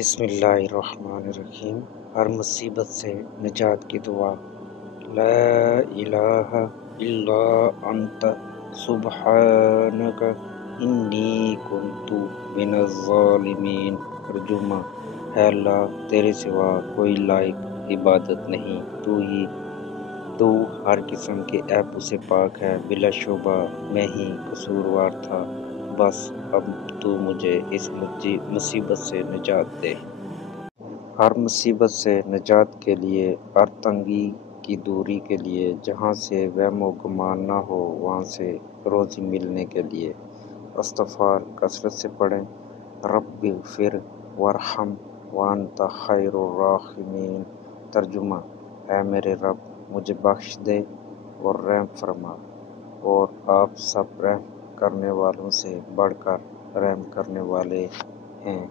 بسم اللہ الرحمن الرحیم۔ ہر مصیبت سے نجات کی دعا۔ لا الہ الا انت سبحانک انی کنت من الظالمین۔ ترجمہ: ہے اللہ، تیرے سوا کوئی لائق عبادت نہیں، تو ہر قسم کے عیبوں سے پاک ہے، بلا شبہ میں ہی قصوروار تھا، بس اب تو مجھے اس مصیبت سے نجات دے۔ ہر مصیبت سے نجات کے لیے، ہر تنگی کی دوری کے لیے، جہاں سے وہم و گمان نہ ہو وہاں سے روزی ملنے کے لیے استغفار کثرت سے پڑھیں۔ رب اغفر وارحم وانت خیر الراحمین۔ ترجمہ: اے میرے رب، مجھے بخش دے اور رحم فرما، اور آپ سب رحم کرنے والوں سے بڑھ کر رحم کرنے والے ہیں۔